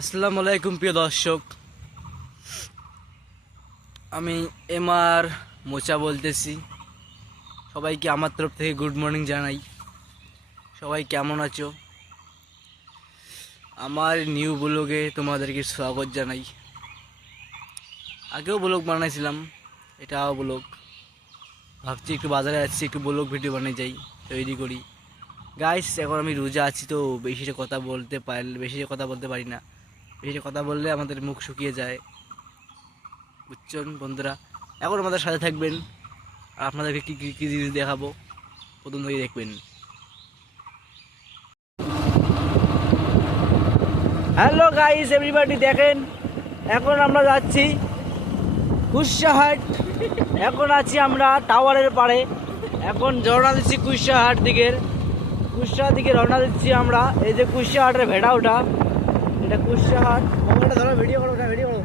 আসসালামু আলাইকুম প্রিয় দর্শক, আমি এমআর মোচা বলতেছি। সবাইকে আমার তরফ থেকে গুড মর্নিং জানাই। সবাই কেমন আছো? আমার নিউ ব্লগে তোমাদেরকে স্বাগত জানাই। আগেও ব্লগ বানাইছিলাম, এটাও ব্লগ। ভাবছি একটু বাজারে যাচ্ছি, একটু ব্লগ ভিডিও বানিয়ে যাই, তৈরি করি। গাইস, এখন আমি রোজা আছি তো বেশি কথা বলতে পারি না। বেশি কথা বললে আমাদের মুখ শুকিয়ে যায়, বুঝছেন বন্ধুরা। এখন আমাদের সাথে থাকবেন আর আপনাদেরকে কী কী কী জিনিস দেখাবো প্রথম থেকে দেখবেন। হ্যালো গাইস এভরিবাডি, দেখেন এখন আমরা যাচ্ছি কুশাহাট। এখন আছি আমরা টাওয়ারের পাড়ে। এখন রওনা দিচ্ছি কুশাহাট দিকে রওনা দিচ্ছি আমরা। এই যে কুশাহাটের ভেড়া, ওটা এটা কুশাহাট। মোবাইলটা ধরো, ভিডিও করো, ওটা ভিডিও করো।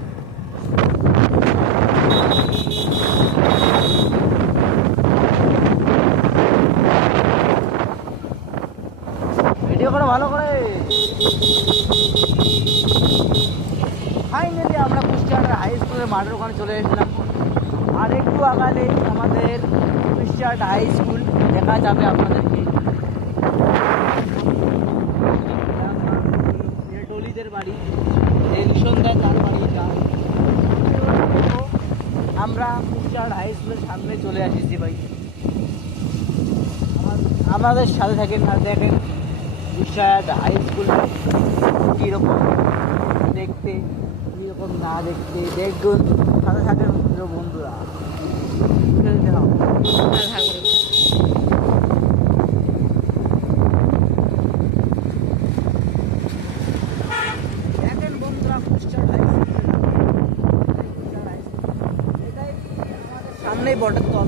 ভিডিও করো ভালো করে। ফাইনালি আমরা কুষ্টিয়ার হাই স্কুলের মাঠের ওখানে চলে এসেছিলাম। আর একটু আগালে আমাদের কুষ্টিয়ার হাই স্কুল দেখা যাবে আপনাদেরকে। টলিদের বাড়ি, টেনশনদার তার বাড়িটা। আমরা কুষ্টিয়ার হাই স্কুলের সামনে চলে এসেছি ভাই। আমাদের সাথে থাকেন আর দেখেন কুষ্টিয়ার হাই স্কুল কীরকম দেখতে, কীরকম না দেখতে দেখুন। সাথে থাকেন বন্ধুরা। দেখেন বন্ধুরা, কুষ্টিয়ার হাই স্কুল, এটাই আমাদের সামনেই বটের তল।